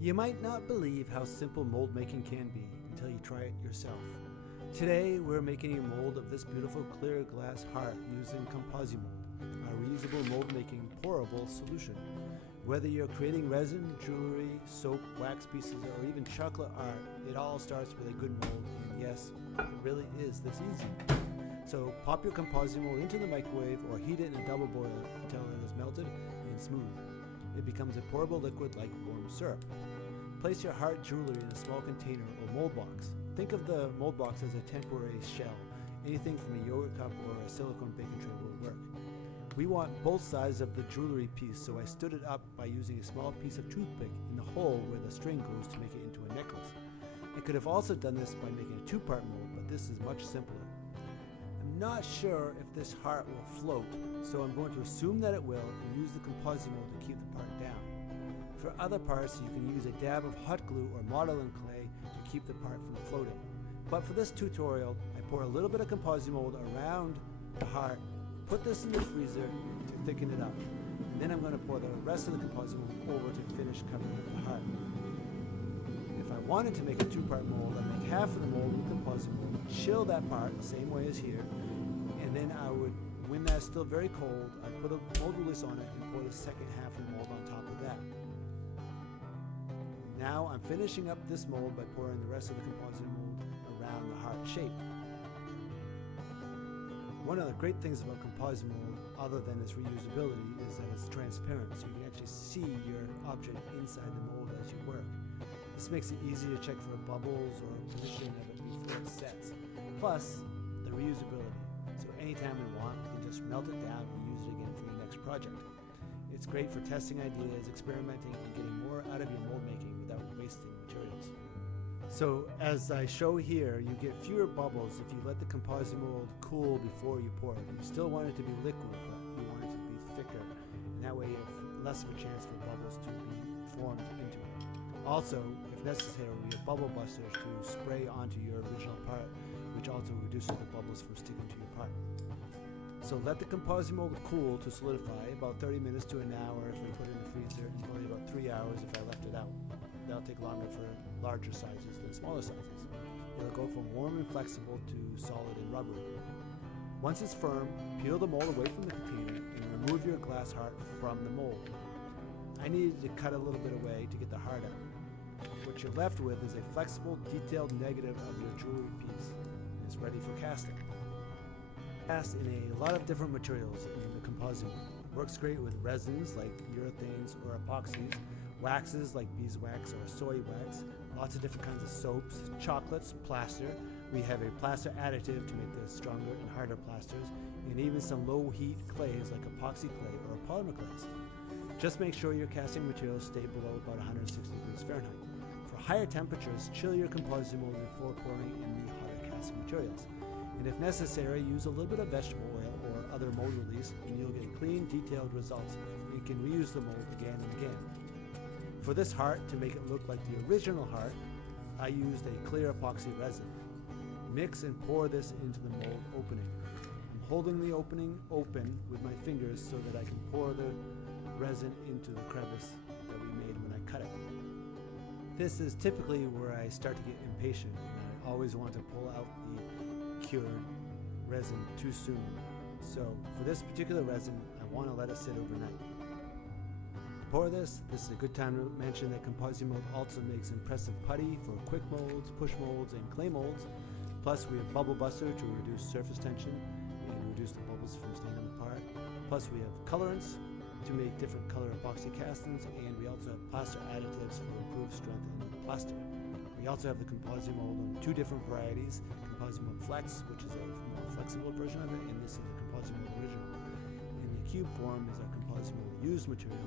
You might not believe how simple mold making can be until you try it yourself. Today we're making a mold of this beautiful clear glass heart using ComposiMold, a reusable mold making pourable solution. Whether you're creating resin, jewelry, soap, wax pieces, or even chocolate art, it all starts with a good mold, and yes, it really is this easy. So pop your ComposiMold into the microwave or heat it in a double boiler until it is melted and smooth. It becomes a pourable liquid like warm syrup. Place your heart jewelry in a small container or mold box. Think of the mold box as a temporary shell. Anything from a yogurt cup or a silicone baking tray will work. We want both sides of the jewelry piece, so I stood it up by using a small piece of toothpick in the hole where the string goes to make it into a necklace. I could have also done this by making a two-part mold, but this is much simpler. I'm not sure if this heart will float, so I'm going to assume that it will and use the ComposiMold to keep the part down. For other parts, you can use a dab of hot glue or modeling clay to keep the part from floating. But for this tutorial, I pour a little bit of ComposiMold around the heart, put this in the freezer to thicken it up, and then I'm going to pour the rest of the ComposiMold over to finish covering up the heart. If I wanted to make a two-part mold, I'd make half of the mold with ComposiMold, chill that part the same way as here, and then I would, when that's still very cold, I'd put a mold release on it and pour the second half of the mold on top of that. Now I'm finishing up this mold by pouring the rest of the ComposiMold around the heart shape. One of the great things about ComposiMold, other than its reusability, is that it's transparent, so you can actually see your object inside the mold as you work. This makes it easy to check for bubbles or positioning of it before it sets. Plus, the reusability, so anytime we want, we can just melt it down and use it again for your next project. It's great for testing ideas, experimenting, and getting more out of your mold making without wasting materials. So as I show here, you get fewer bubbles if you let the ComposiMold cool before you pour it. You still want it to be liquid, but you want it to be thicker, and that way you have less of a chance for bubbles to be formed into it. Also, if necessary, we have bubble busters to spray onto your original part, which also reduces the bubbles from sticking to your part. So let the ComposiMold cool to solidify, about 30 minutes to an hour if we put it in the freezer, and probably about 3 hours if I left it out. That'll take longer for larger sizes than smaller sizes. It'll go from warm and flexible to solid and rubbery. Once it's firm, peel the mold away from the container and remove your glass heart from the mold. I needed to cut a little bit away to get the heart out. What you're left with is a flexible, detailed negative of your jewelry piece, and it's ready for casting. Cast in a lot of different materials in the ComposiMold. It works great with resins like urethanes or epoxies, waxes like beeswax or soy wax, lots of different kinds of soaps, chocolates, plaster. We have a plaster additive to make the stronger and harder plasters, and even some low heat clays like epoxy clay or polymer clays. Just make sure your casting materials stay below about 160 degrees Fahrenheit. For higher temperatures, chill your ComposiMold before pouring in the hotter casting materials. And if necessary, use a little bit of vegetable oil or other mold release, and you'll get clean, detailed results. You can reuse the mold again and again. For this heart, to make it look like the original heart, I used a clear epoxy resin. Mix and pour this into the mold opening. I'm holding the opening open with my fingers so that I can pour the resin into the crevice that we made when I cut it. This is typically where I start to get impatient, and I always want to pull out the cured resin too soon. So for this particular resin, I want to let it sit overnight. To pour this is a good time to mention that ComposiMold also makes impressive putty for quick molds, push molds, and clay molds. Plus we have bubble buster to reduce surface tension and reduce the bubbles from staying on the part. Plus we have colorants to make different color epoxy castings, and we also have plaster additives for improved strength in the plaster. We also have the ComposiMold in two different varieties, ComposiMold Flex, which is a more flexible version of it, and this is the ComposiMold Original. In the cube form is our ComposiMold used material,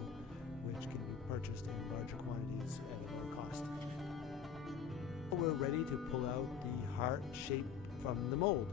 which can be purchased in larger quantities at a lower cost. We're ready to pull out the heart shape from the mold.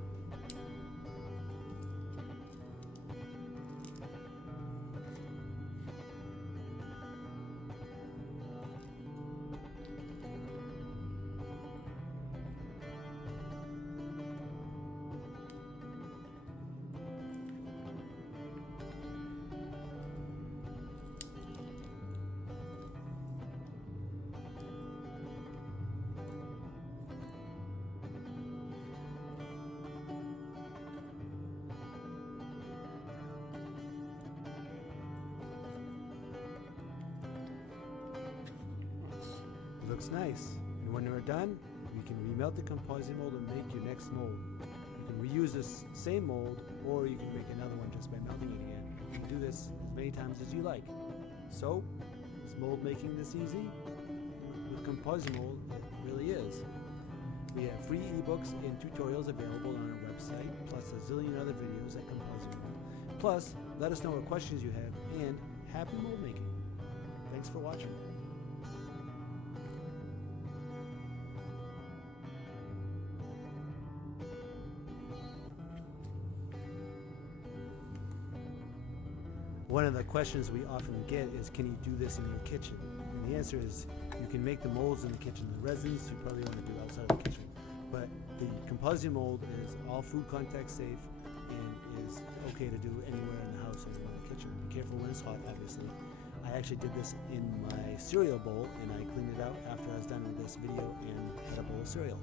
looks nice. And when we're done, you can remelt the ComposiMold and make your next mold. You can reuse this same mold, or you can make another one just by melting it again. You can do this as many times as you like. So, is mold making this easy? With ComposiMold, it really is. We have free ebooks and tutorials available on our website, plus a zillion other videos at ComposiMold. Plus, let us know what questions you have, and happy mold making. Thanks for watching. One of the questions we often get is, can you do this in your kitchen? And the answer is, you can make the molds in the kitchen. The resins you probably want to do outside of the kitchen. But the ComposiMold is all food contact safe and is okay to do anywhere in the house, anywhere in the kitchen. Be careful when it's hot, obviously. I actually did this in my cereal bowl, and I cleaned it out after I was done with this video and had a bowl of cereal.